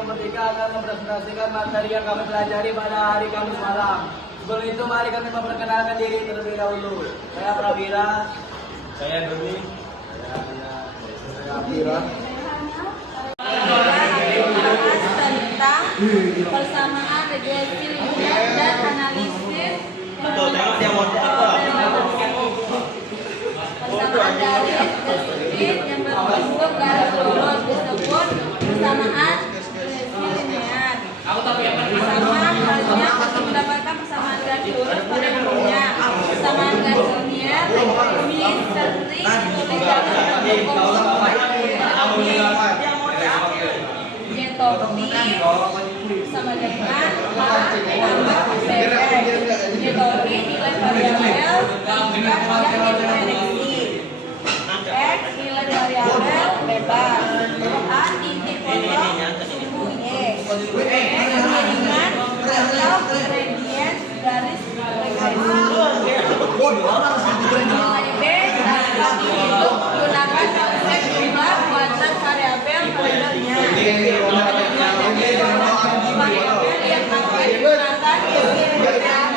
Merdeka akan mempresentasikan materi yang kami pelajari pada hari Kamis malam. Sebelum itu mari kami memperkenalkan diri terlebih dahulu. Saya Prawira. Saya Doni. Saya Abira. Tentang persamaan regresi linear dan analisis persamaan garis sempit yang berbentuk garis lurus disebut persamaan regresi linear. Sama halnya untuk mendapatkan persamaan garis lurus pada umumnya. Persamaan garis linear bisa sering ditulis dalam sama dengan A tambah BX. Metode nilai variabel yang diprediksi. X nilai variabel bebas. A titik potong suhu Y. Jaringan atau gradient garis regresi. Nilai B dapat dihitung menggunakan konsep jumlah kuadrat variabel variabelnya. Variabel yang akan digunakan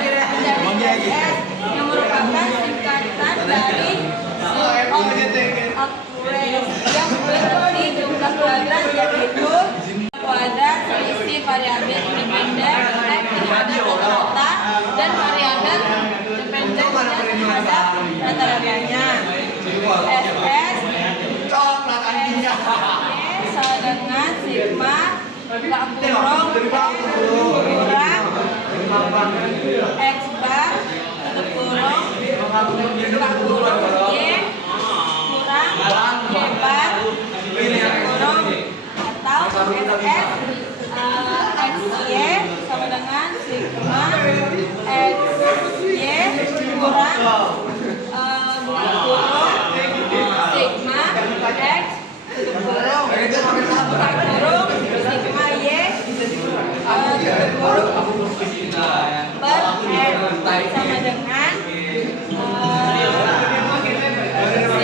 dari SS yang merupakan singkatan dari yang berarti jumlah kuadrat yaitu kuadrat selisih variabel independen X terhadap rata-rata dan variabel dependen terhadap rata-ratanya. SS sama dengan sigma tak kurang kurang X bar tak kurang Y kurang Y bar kurang atau SS XY sama dengan sigma XY kurang sigma X kurung sigma Y per N sama dengan sigma XY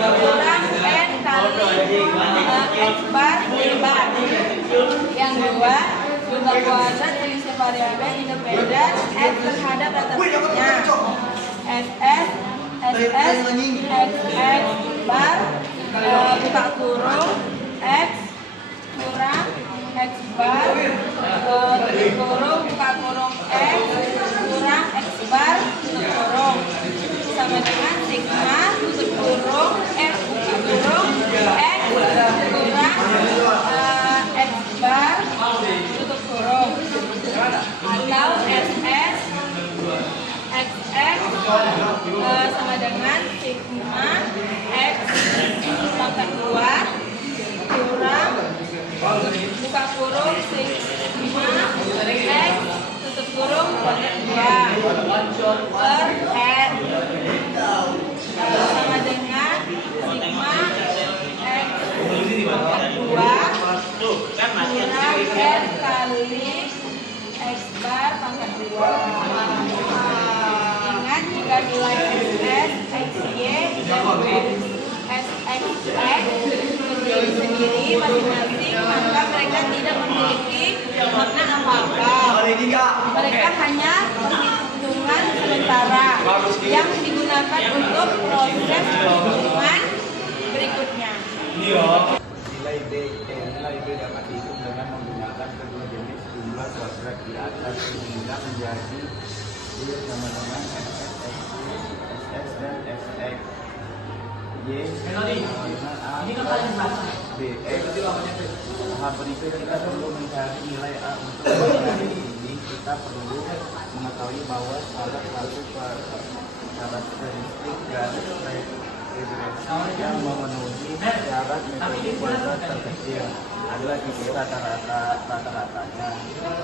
kurang N kali X bar Y bar. Yang dua, jumlah kuadrat selisih variabel independen X terhadap rata-ratanya. SS X bar buka kurung X kurang X bar tutup kurung buka kurung X kurang X bar tutup kurung sama dengan sigma tutup kurung F buka kurung X kurang X bar tutup kurung atau SS XX sama dengan sigma X pangkat 2 kurang buka kurung sigma X tutup kurung pangkat 2 per N sama dengan sigma X pangkat 2 kurang N kali X bar pangkat 2. Ingat jika nilai SS, XY, dan SXX berdiri sendiri masing-masing, maka mereka tidak memiliki makna apa-apa. Mereka hanya perhitungan sementara yang digunakan untuk proses perhitungan berikutnya. Nilai B dapat dihitung dengan menggunakan kedua jenis jumlah kuadrat di atas sehingga menjadi Y sama dengan SS dan SX. Y sama dengan A BX. Tahap berikut kita perlu mencari nilai A. Untuk mencari ini kita perlu mengetahui bahwa salah satu karakteristik garis regresi yang memenuhi syarat metode kuadrat terkecil adalah titik rata-ratanya.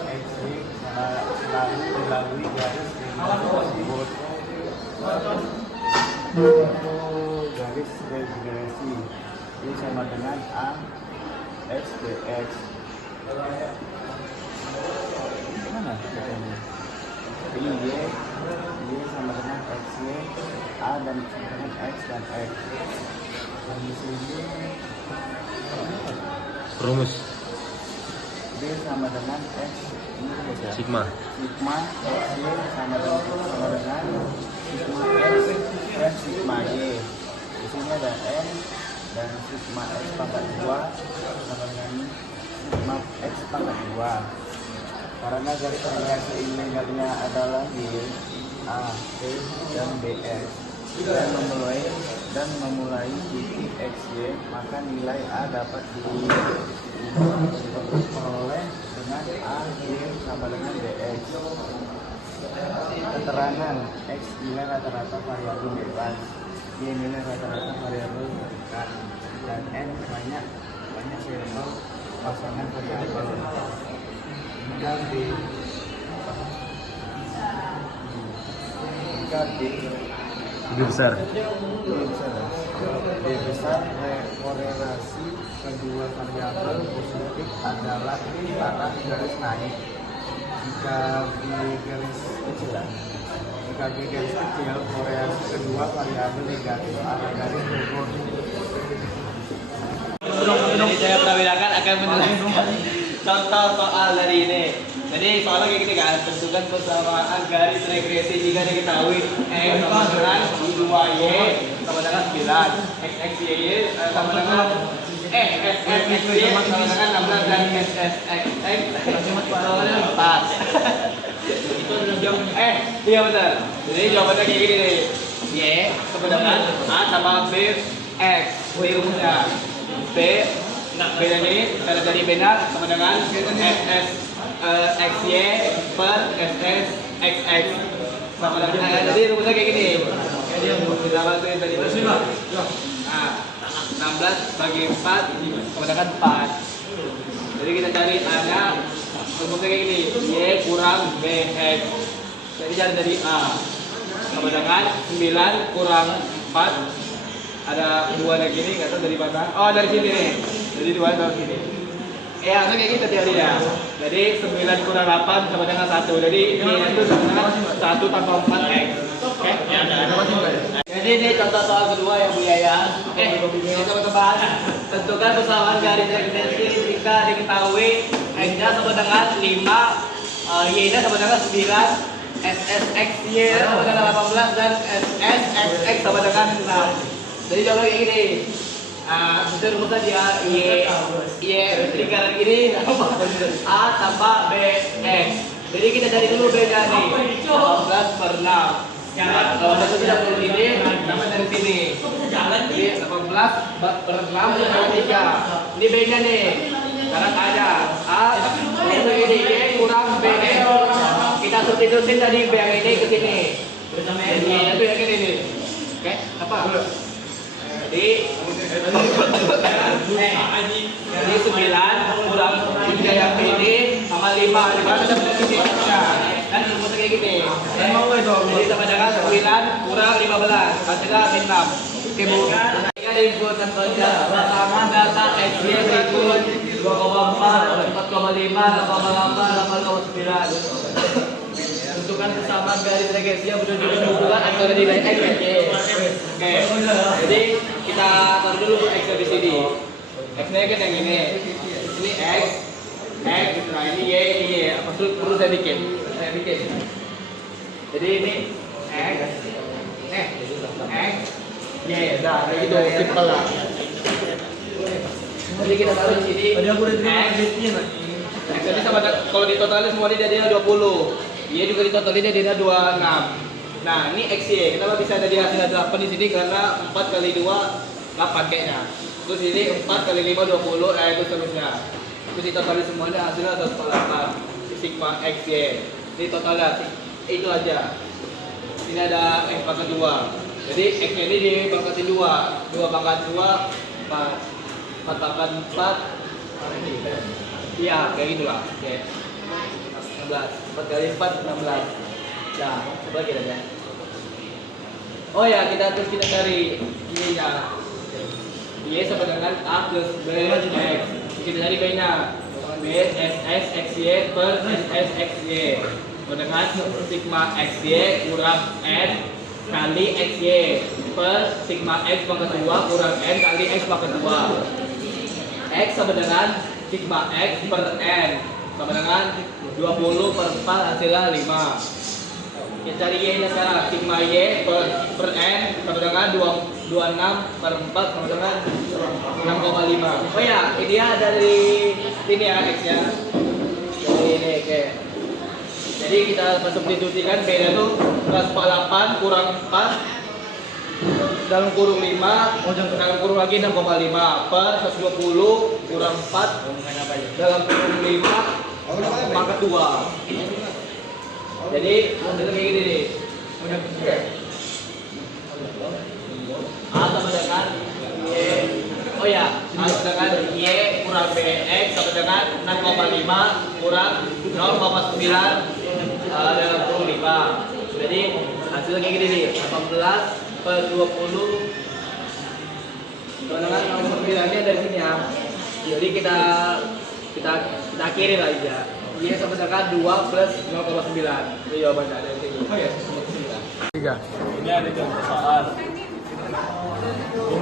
XY selalu melalui garis tersebut. Garis regresi ini sama dengan A X BX. Mana ini? Ini Y sama dengan XY, A dan sama dengan X dan X. Dan di sini Rumus B sama dengan X ini beda. sigma. Sigma Y sama dengan sigma X dan sigma Y. Di sini ada N dan sigma X pangkat 2 sama dengan sigma X pangkat 2. Karena garis reaksi ilegalnya adalah Y, A, B, dan BS dan memulai titik XY, maka nilai A dapat diperoleh dengan A, Y sama dengan BX. Keterangan X nilai rata-rata variabel bebas, Y nilai rata-rata variabel terikat, dan N banyak variabel pasangan variabel. Jika D Lebih besar. D besar, korelasi kedua variabel positif adalah pada garis naik. Jika B garis kecil, korelasi kedua variabel negatif pada garis turun. Jadi saya Prawirakan akan menjelaskan contoh soal dari ini. Jadi soalnya kayak gini kan, tentukan persamaan garis regresi jika diketahui X sama dengan 2Y sama dengan 9, XXY sama dengan SSXY sama dengan 16 dan SSXX sama dengan 4. Iya benar. Jadi jawabannya kayak gini nih. Y sama dengan A sama B X. Ini rumusnya. B bedanya ini karena dari benar sama dengan XY per XX sama dengan jadi rumusnya kayak gini. Kita bantuin tadi. Nah, 16 bagi 4 sama dengan 4. Jadi kita cari A-nya, rumusnya kayak gini. Y kurang BX. Jadi cari dari A sama dengan 9 kurang 4. Ada 2 lagi nih, nggak tahu dari mana. Oh, dari sini nih. Jadi 2 dari sini. Ya, kayak gitu teorinya. Jadi 9 kurang 8 sama dengan 1. Jadi ini itu sama dengan 1 tambah 4X. Oke? Jadi ini contoh soal kedua ya Bu Yaya. Teman-teman, tentukan persamaan garis regresi jika diketahui X-nya sama dengan 5, Y-nya sama dengan 9, SSXY sama dengan 18 dan SSXX sama dengan 6. Jadi jawabannya kayak gini. Sesuai rumus tadi ya, Y lingkaran ini A tambah BX. Jadi kita cari dulu B-nya nih, 18 per 6. Kalau satu tidak perlu ini, nama dari sini. Jadi 18 per 6 sama 3. Ini B-nya nih, sekarang ada A, ini Y kurang BX. Kita substitusi tadi B yang ini ke sini. Jadi itu yang ini. Oke, apa? Jadi 9 kurang 3 yang ini sama 5 di mana ada begini kan rumusnya kayak gini. Jadi sama dengan 9 kurang 15 hasilnya 6. Oke Bu, ini ada inputan kerja pertama data XY berikut 2,4 4,5 8,8 8,9. Tentukan persamaan garis regresi yang menunjukkan hubungan antara nilai X dan Y. Oke, jadi kita taruh dulu X di sini. X-nya kan yang ini. Ini X, nah ini Y, apa perlu saya bikin? Jadi ini X, Y, nah itu simple lah. Jadi kita taruh di sini X ini sama kalau ditotalin semua ini jadinya 20. Y juga ditotalin jadinya 26. Nah, ini XY. Kenapa bisa ada di hasil 8 di sini? Karena 4 kali 2 8 kayaknya. Terus ini 4 kali 5 20, itu seterusnya. Terus ditotalin semuanya hasilnya 148 sigma XY. Ini totalnya itu aja. Ini ada X pangkat 2. Jadi X ini dipangkatin 2. 2 pangkat 2 4 pangkat 4. Iya, kayak gitulah. Oke. 4 kali 4 16. Nah, coba kita lihat. Oh ya, kita cari ininya. Y sama dengan A plus B X. Kita cari B-nya. B SS XY per SS XY. Dengan sigma XY kurang N kali XY per sigma X pangkat 2 kurang N kali X pangkat 2. X sama dengan sigma X per N sama dengan 20 per 4 hasilnya 5. Kita cari Y nya sekarang. Sigma Y per N sama dengan 26 per 4 sama dengan 6,5. Oh ya, ini ya dari sini ya X nya. Ini oke. Jadi kita substitusikan B nya tuh 148 kurang 4 dalam kurung 5, dalam kurung lagi 6,5 per 120 kurang 4 dalam kurung 5 pangkat 2. Jadi modelnya kayak gini nih. A sama dengan Y. Oh ya, A sama dengan Y kurang BX sama dengan 6,5 kurang 0,9 dalam kurung 5. Jadi hasilnya kayak gini nih, 18 per 20 dengan 0,9 nya dari sini ya. Jadi kita akhirin aja. Y sama dengan 2 plus 0,9. Ini jawabannya dari sini. Oh ya, 3. Ini ada contoh soal. 5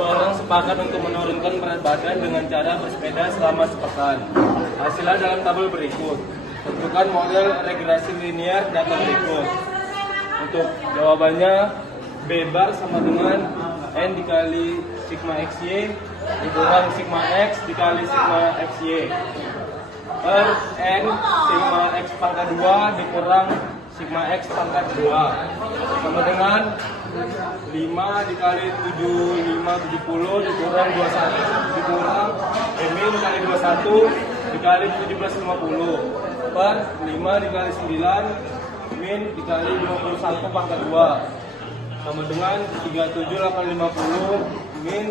orang sepakat untuk menurunkan berat badan dengan cara bersepeda selama sepekan. Hasilnya dalam tabel berikut. Tentukan model regresi linear data berikut. Untuk jawabannya B bar sama dengan N dikali sigma XY dikurang sigma X dikali sigma XY per N sigma X pangkat 2 dikurang sigma X pangkat 2 sama dengan 5 dikali 75 70 dikurang 21 dikurang M dikali 21 dikali 1750 per 5 dikali 9 min dikali 21 pangkat 2 sama dengan 37850 min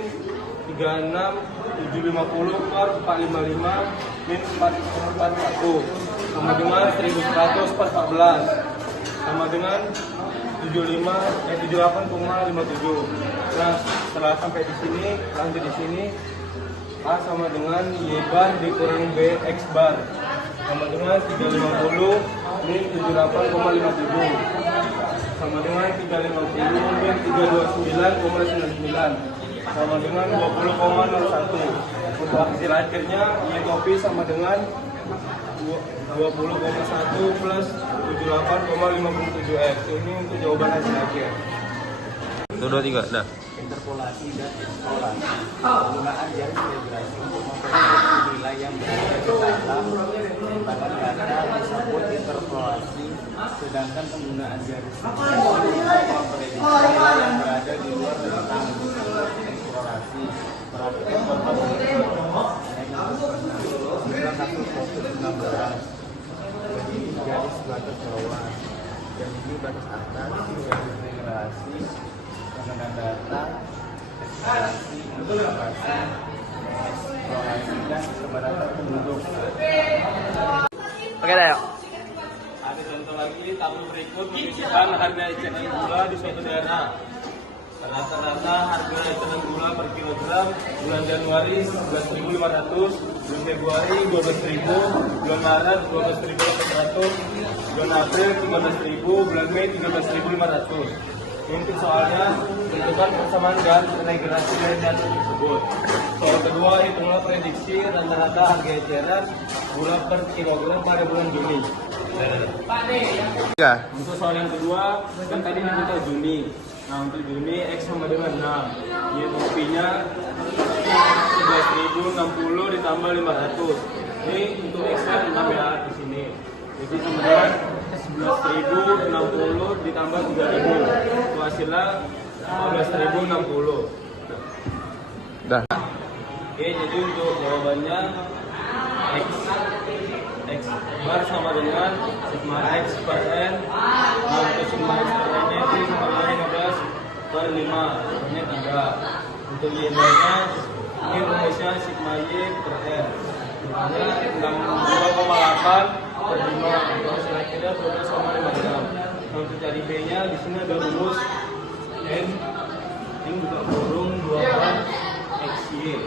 36750 per 455 min 441 sama dengan 1100 per 14 sama dengan 78,57. Nah, setelah sampai di sini, lanjut di sini A sama dengan Y bar dikurang B X bar sama dengan 350 min 78,57 sama dengan 350 min 329,99 sama dengan 20,01. Untuk hasil akhirnya Y topi sama dengan 20,1 plus 78,57 X. Ini untuk jawaban hasil akhir. 1, 2, 3, dah. Interpolasi dan eksplorasi. Penggunaan jaring regresi untuk memprediksi nilai yang berada di dalam badan data disebut interpolasi, sedangkan penggunaan jaring regresi untuk memprediksi nilai yang berada di luar rentang disebut eksplorasi. Perhatikan contoh berikut. Jumlah kasus COVID-19. Jadi garis batas bawah. Dan ini batas atas, garis regresi. Penggunaan data, eksplorasi, dan keberadaan penduduk. Oke dah yuk. Ada contoh lagi, tabel berikut menunjukkan harga eceran gula di suatu daerah. Rata-rata harga eceran gula per kilogram bulan Januari 11.500, bulan Februari 12.000, bulan Maret 12.800, bulan April 13.000, bulan Mei 13.500. Untuk soalnya, tentukan persamaan dan regresi dari data tersebut. Soal kedua, hitunglah prediksi rata-rata harga eceran gula per kilogram pada bulan Juni. 3. Untuk soal yang kedua, kan tadi diminta Juni. Nah, untuk Juni X sama dengan 6. YTP-nya 11.060 ditambah 500. Ini untuk X-nya 6 ya di sini. Jadi sama dengan 11.060 ditambah 3.000. Itu hasilnya 15.060. Dah. Oke, jadi untuk jawabannya X bar sama dengan sigma X per N. Nah, untuk sigma X per N itu sama dengan 15 per 5, artinya 3. Untuk Y nya ini rumusnya sigma Y per N, dimana 62,8 per 5, hasil akhirnya 12,56. Nah, untuk cari B nya di sini ada rumus N ini juga kurung 2 XY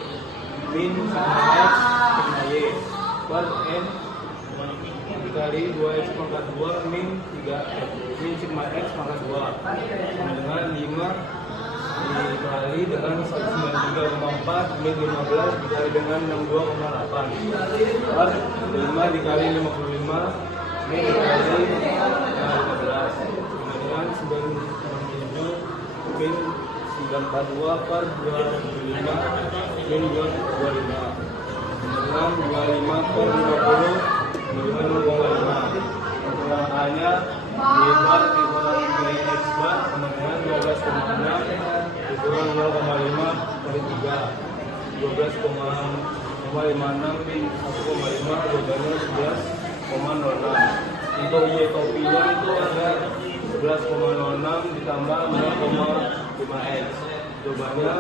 min sigma X sigma Y per N dikali 2X pangkat 2 min 3 min sigma X pangkat 2 sama dengan 5 dikali dengan 193,4 min 15 dikali dengan 62,8 per 5 dikali 55 min dikali 15 kemudian 967 min 942 per 25 min 225 kemudian 25 per 50 kemudian 0,5 perkiraannya Y bar dikurangi nilai X bar sama dengan 12,6 dikurang 0,5 kali 3 12,56 min 1,5 jawabannya 11,06. Untuk Y kopinya itu ada 11,06 ditambah 0,5X jawabannya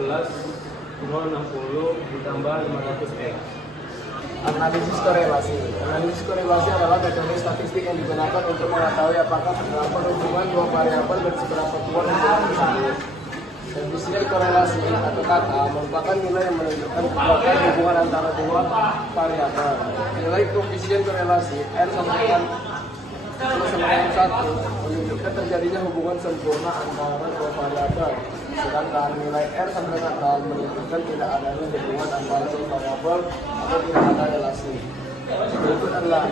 11,060 ditambah 500X. Analisis korelasi. Analisis korelasi adalah metode statistik yang digunakan untuk mengetahui apakah terdapat hubungan dua variabel dan seberapa kuat hubungan tersebut. Koefisien korelasi atau kata merupakan nilai yang menunjukkan kekuatan hubungan antara dua variabel. Nilai koefisien korelasi R sama dengan 1 menunjukkan terjadinya hubungan sempurna antara dua variabel. Sedangkan nilai R sama dengan 0 menunjukkan tidak adanya hubungan antara dua variabel atau tidak ada relasi. Berikut adalah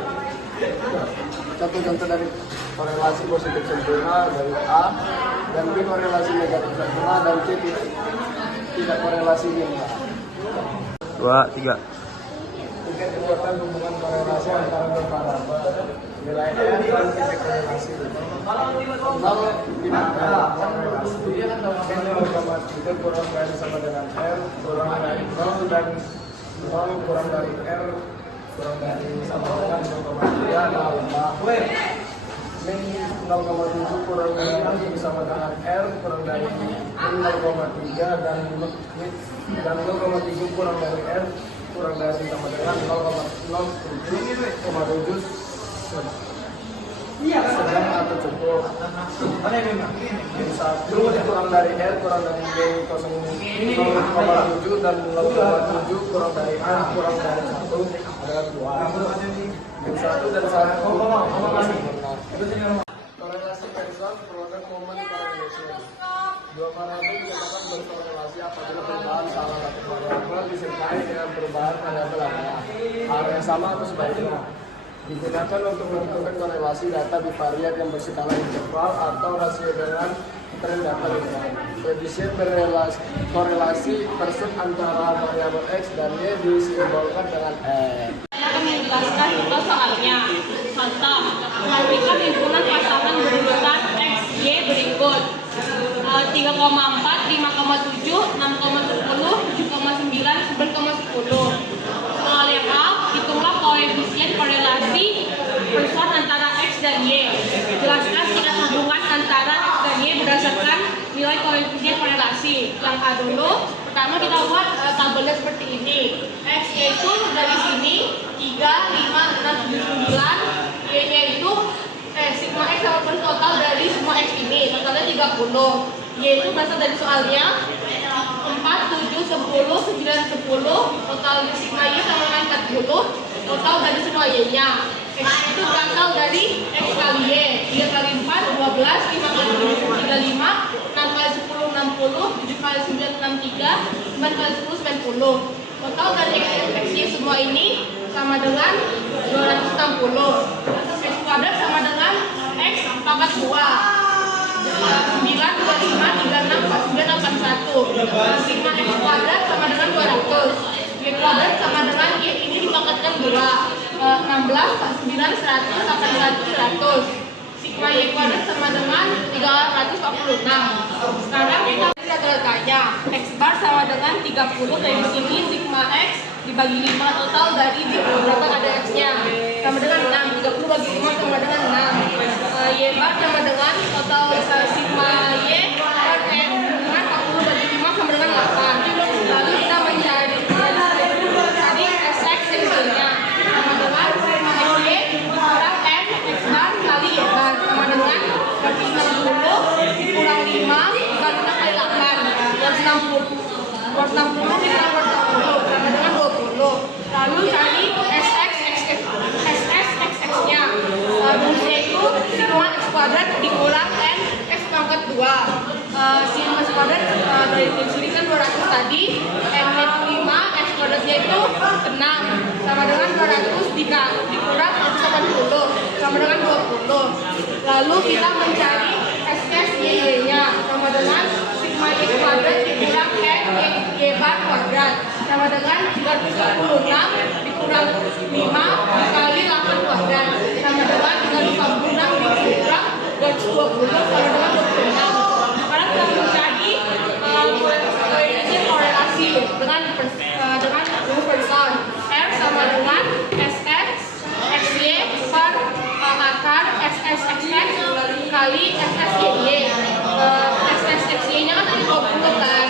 contoh-contoh dari korelasi positif sempurna dari A, dan B korelasi negatif sempurna, dan C tidak korelasi linear. 2, 3. Tiket kekuatan hubungan korelasi antara dua variabel. Nilai R dan titik korelasi. 0 tidak ada korelasi. N 0,3 kurang dari sama dengan R kurang dari 0 dan 0 kurang dari R kurang dari sama dengan 0,3 tambah min 0,7 kurang dari R sama dengan R kurang dari min 0,3 dan 0,3 kurang dari R kurang dari sama dengan 0,7 sedang atau cukup. Min 1 kurang dari R kurang dari min 0,7 dan 0,7 kurang dari A kurang dari 1 adalah 2. Min 1 dan 1 korelasi Pearson produk momen correlation. Dua variabel dikatakan berkorelasi apabila perubahan salah satu variabel disertai dengan perubahan variabel lainnya. Hal yang sama atau sebaliknya. Digunakan untuk menentukan korelasi data bivariat yang berskala interval atau rasio dengan tren data linear. Koefisien korelasi Pearson antara variabel X dan Y disimbolkan dengan N. Akan menjelaskan contoh soalnya. Contoh, memberikan himpunan pasangan berurutan X, Y berikut 3,4, 5,7, 6,10, 7,9, 9,10. Soal yang A, hitunglah koefisien korelasi Pearson antara X dan Y. Jelaskan tingkat hubungan antara X dan Y berdasarkan nilai koefisien korelasi. Yang A dulu, pertama kita buat tabelnya seperti ini. X yaitu dari sini 3, 5, 6, 7, 9. Y-nya itu sigma X sama per total dari semua X ini, totalnya 30. Y itu berasal dari soalnya 4, 7, 10, 9, 10. Total sigma Y sama dengan 40. Total dari semua Y-nya. X itu berasal dari X kali Y. 3 kali 4, 12, 5 kali 7, 35, 6 kali 10, 60, 7 kali 9, 63, 9 kali 10, 90. Total dari X Y semua ini sama dengan 260. X kuadrat sama dengan X pangkat 2. 9, 25, 36, 49, 81. Sigma X kuadrat sama dengan 200. Y kuadrat sama dengan Y ini dipangkatkan 2. 16, 9, 100, 81, 100. Sigma Y kuadrat sama dengan 346. Sekarang kita lihat rata-ratanya. X bar sama dengan 30 dari sini, sigma X dibagi 5, total dari berapa ada X-nya sama dengan 6. 30 bagi 5 sama dengan 6. Y bar sama dengan total sigma Y per N dengan 40 bagi 5 sama dengan 8. Lalu kita mencari SX X-nya sama dengan XY kurang N X bar kali Y bar sama dengan 60 kurang 5 dikali 6 kali 8 yang 60 dikurang 60 sama dengan 20. Lalu cari SX X-nya. Rumusnya itu sigma X kuadrat dikurang N X pangkat 2. Sigma X kuadrat menjadi N-nya 5, X kuadratnya itu 6 sama dengan 200 dikurang 180 sama dengan 20. Lalu kita mencari SS Y-nya sama dengan sigma Y kuadrat dikurang N Y bar kuadrat sama dengan 326 dikurang 5 dikali 8 kuadrat sama dengan 326 dikurang 220 sama dengan 26. Sekarang kita mencari korelasi dengan universal R sama dengan SS XY per akar SS XX kali SS YY. SS XY nya kan tadi 20 kan,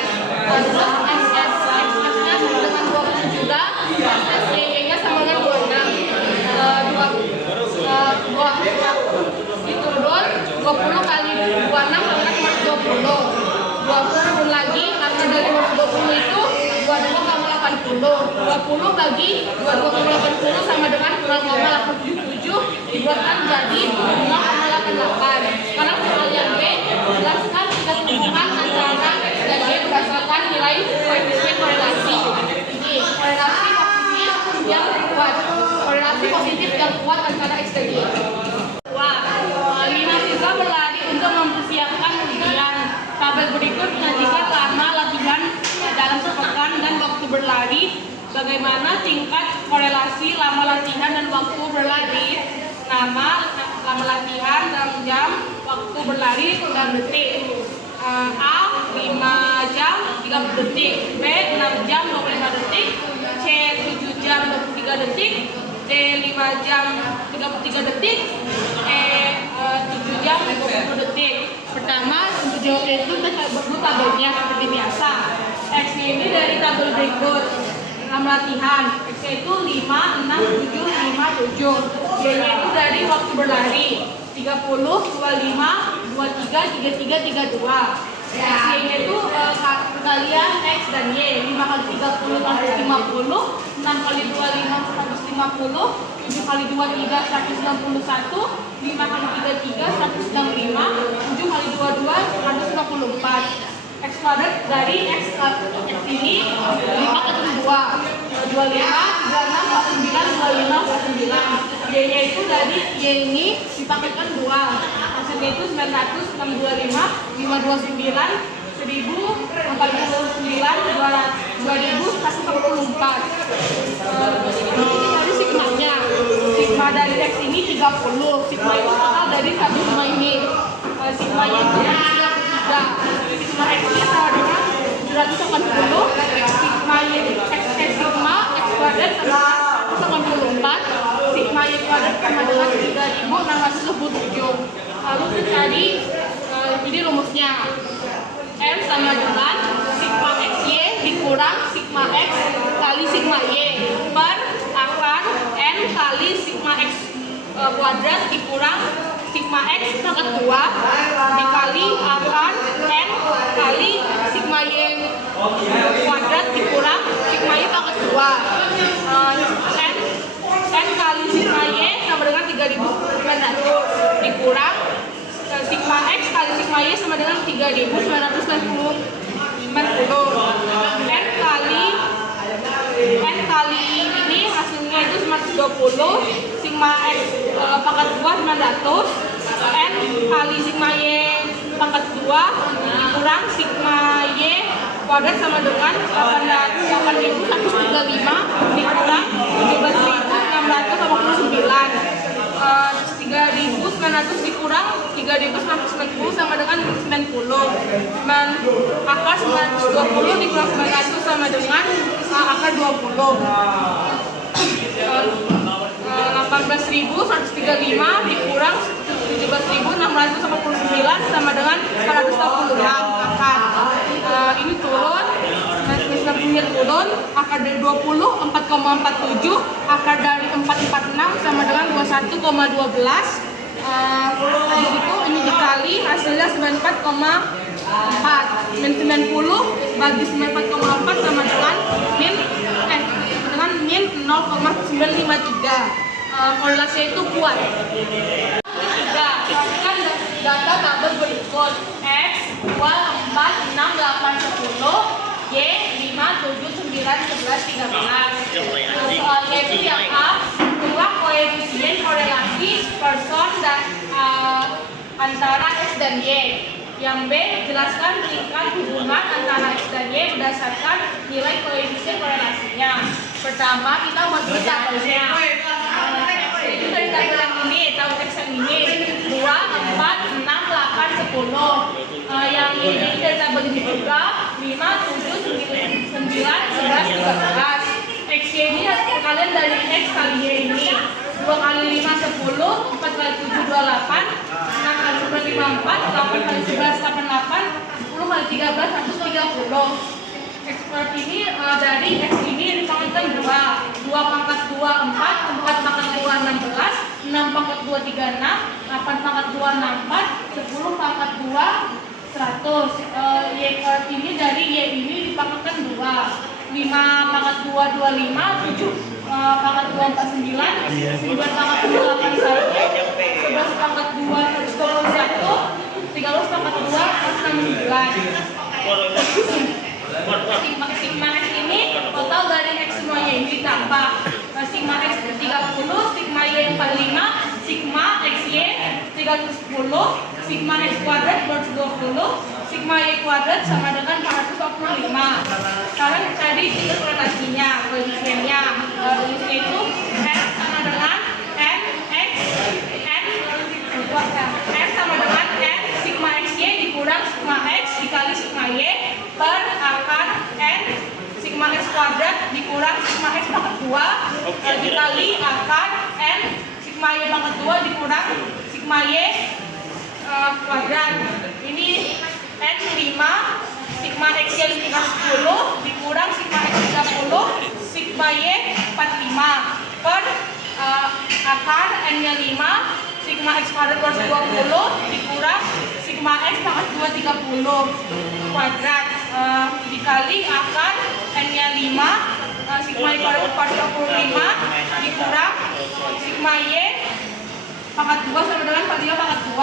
terus SS XX nya sama dengan 20 juga, SS YY nya sama dengan 26. Diturun 20 kali 26 sama dengan 20. 20 lagi akar dari 20 itu 22,80. 20 bagi 22,80 sama dengan 0,87 dibuatkan jadi 0,88. Sekarang soal yang B, jelaskan keseimbangan antara X dan Y berdasarkan nilai koefisien korelasi. Ini korelasi positif yang kuat. Korelasi positif yang kuat antara X dan Y. Wah, 5 siswa berlari untuk mempersiapkan ujian. Tabel berikut menyajikan lama latihan dalam sepekan dan waktu berlari. Bagaimana tingkat korelasi lama latihan dan waktu berlari? Nama lama latihan dalam jam, waktu berlari dalam detik. A 5 jam 30 detik, B 6 jam 25 detik, C 7 jam 23 detik, D 5 jam 33 detik, E 7 jam 20 detik. Pertama, untuk jawabnya itu kita buat tabelnya seperti biasa. X ini dari tabel berikut. Lama latihan, X itu 5, 6, 7, 5, 7. Y-nya itu dari waktu berlari 30, 25, 23, 33, 32. Y-nya itu perkalian X dan Y. 5 kali 30 150, 6 kali 25 150, 7 kali 23 161, 5 kali 33 165, 7 kali 22 154. X kuadrat dari X ini 5 ketemu 2, 25, 26, 49, 25, 49. Y-nya itu dari Y ini dipakaikan 2, hasilnya itu 900, 625, 529, 1000, 49, 2144. Ini dari sigmanya. Sigma dari X ini 30, sigma itu total dari satu sigma ini. Sigmanya itu 3. Sigma X-nya sama dengan 780, sigma Y sigma X kuadrat sama 184, sigma Y kuadrat sama dengan 3627. Lalu mencari ini rumusnya. R sama dengan sigma XY dikurang sigma X kali sigma Y per akar N kali sigma X kuadrat dikurang sigma X pangkat 2 dikali akar N kali sigma Y kuadrat dikurang sigma Y pangkat 2. N kali sigma Y sama dengan 3900 dikurang sigma X kali sigma Y sama dengan 3990. N kali ini hasilnya itu 120, sigma X pangkat 2 900, N kali sigma Y pangkat 2 dikurang sigma Y kuadrat sama dengan 8135 dikurang 17.689. 3.900 dikurang 3.990 sama dengan 90. Akar 920 dikurang 900 sama dengan akar 20. 18.135 dikurang 17.689 sama dengan 126 akar. Ini turun, turun, akar dari 20 4,47, akar dari 446 sama dengan 21,12. Di situ ini dikali hasilnya 94,4. Min 90 bagi 94,4 sama dengan min 0,953. Korelasi itu kuat. Ketiga, pastikan data tabel berikut. X 2, 4, 6, 8, 10, Y Soalnya itu yang A, jumlah koefisien korelasi person dan antara X dan Y. Yang B, jelaskan tingkat hubungan antara X dan Y berdasarkan nilai koefisien korelasinya. Pertama, kita bagi tabelnya. Itu dari tabel yang ini, tabel X yang ini 2, 4, 6, 8, 10. Yang ini dari tabel ini juga 5, 7, 9, 11, 13. X ini kalian dari X kali Y ini 2 kali 5, 10, 4 kali 7, 28, 6 kali 9, 54, 8 kali 11, 88, 10 kali 13, 130. Expert ini dari X ini dipangkatkan 2 pangkat 2, 4 pangkat 2, 16, 6 pangkat 2, 36, 8 pangkat 2, 64, 10 pangkat 2, 100. Y ini dari Y ini dipangkatkan 2, 5 pangkat 2, 25, 7 pangkat 2, 49, 9 pangkat 2, 81, 11 pangkat 2, 121, 13 pangkat 2, 69. Sigma X ini total dari X semuanya ini ditambah sigma X 30, sigma Y 45, sigma XY 310, sigma X kuadrat 220, sigma Y kuadrat sama dengan 445. Sekarang tadi itu korelasinya, koefisiennya itu X sama dengan N X N sama dengan N sigma XY dikurang sigma X dikali sigma Y per akar N sigma X kuadrat dikurang sigma X pangkat 2 dikali akar N sigma Y pangkat 2 dikurang sigma Y kuadrat. Ini N 5 sigma X Y 10 dikurang sigma X 30 sigma Y 45 per akar N nya 5 sigma X kuadrat 20 dikurang sigma X pangkat 2 30 kuadrat dikali akar N nya 5 sigma Y kuadrat 45 dikurang sigma Y pangkat 2 sama dengan 45 pangkat 2.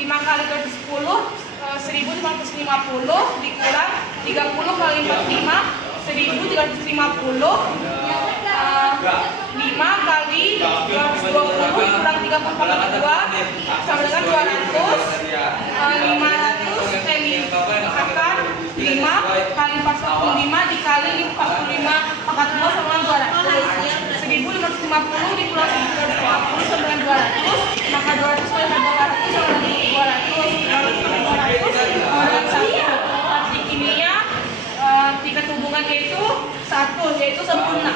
5 kali 10 1550 dikurang 30 kali 45 1350 5 kali 220 kurang 30 pangkat 2 sama dengan 200 akar 5 kali 45 dikali 45 pangkat 2 sama dengan 200 1550 dikurang 1250 sama dengan 200 maka 200 kali 200 sama dengan 200 sama dengan 1 arti kimia tingkat hubungannya itu 1 yaitu sempurna.